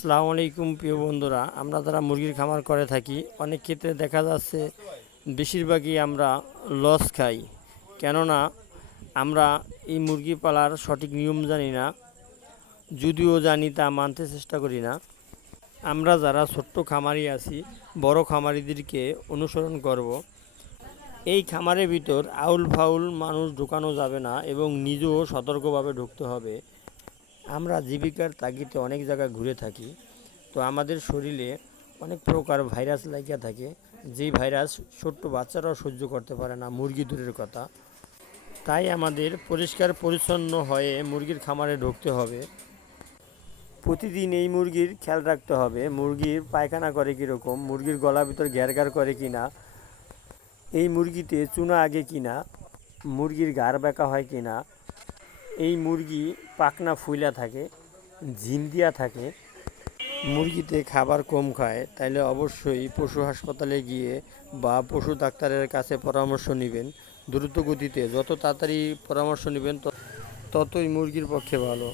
আসসালামু আলাইকুম প্রিয় বন্ধুরা, আমরা যারা মুরগির খামার করে থাকি, অনেক ক্ষেত্রে দেখা যাচ্ছে বেশিরভাগই আমরা লস খাই। কেননা, আমরা এই মুরগি পালার সঠিক নিয়ম জানি না, যদিও জানি তা মানতে চেষ্টা করি না। আমরা যারা ছোট্ট খামারি আছি, বড় খামারিদেরকে অনুসরণ করব। এই খামারের ভিতর আউল ফাউল মানুষ ঢুকানো যাবে না এবং নিজেও সতর্কভাবে ঢুকতে হবে। আমরা জীবিকার তাগিদে অনেক জায়গায় ঘুরে থাকি। তো আমাদের শরীরে অনেক প্রকার ভাইরাস লাগিয়া থাকে। যেই ভাইরাস ছোট্ট বাচ্চারাও সহ্য করতে পারে না, মুরগি দূরের কথা। তাই আমাদের পরিষ্কার পরিচ্ছন্ন হয়ে মুরগির খামারে ঢুকতে হবে। প্রতিদিন এই মুরগির খেয়াল রাখতে হবে, মুরগির পায়খানা করে কীরকম, মুরগির গলার ভিতর গ্যারগার করে কি না এই মুরগিতে চুনা আগে কি না মুরগির গার ব্যাকা হয় কি না এই মুরগি পাকনা ফুইলা থাকে ঝিম দিয়া থাকে। মুরগিতে খাবার কম খায়, তাইলে অবশ্যই পশু হাসপাতালে গিয়ে বা পশু ডাক্তারের কাছে পরামর্শ নেবেন। দ্রুত গতিতে যত তাড়াতাড়ি পরামর্শ নেবেন ততই মুরগির পক্ষে ভালো।